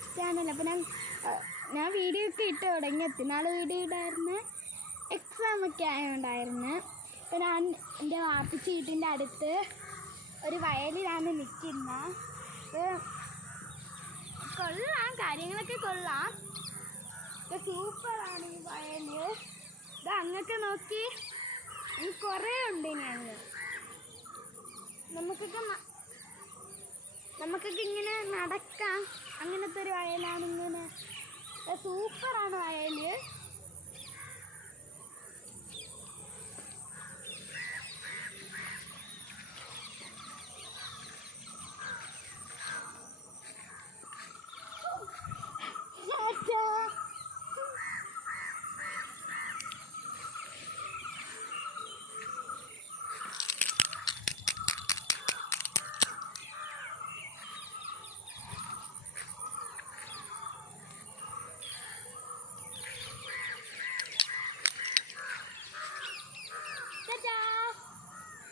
കൊച്ചു ചാനൽ. അപ്പോൾ ഞാൻ വീഡിയോ ഒക്കെ ഇട്ട് തുടങ്ങി. എത്തിനാൾ വീഡിയോ ഇടായിരുന്നു. എക്സാമൊക്കെ ആയതുകൊണ്ടായിരുന്നു. അപ്പോൾ ഞാൻ എൻ്റെ വാപ്പിച്ചി വീട്ടിൻ്റെ അടുത്ത് ഒരു വയലിലാണ് നിൽക്കുന്നത്. കൊള്ളാം, കാര്യങ്ങളൊക്കെ കൊള്ളാം. സൂപ്പറാണ് ഈ വയൽ. ഇത് അങ്ങൊക്കെ നോക്കി കുറേ ഉണ്ട്. ഞങ്ങൾ നമുക്കൊക്കെ ഇങ്ങനെ നടക്കാം. അങ്ങനത്തെ ഒരു വയലാണ്. ഇങ്ങനെ സൂപ്പറാണ് വയൽ.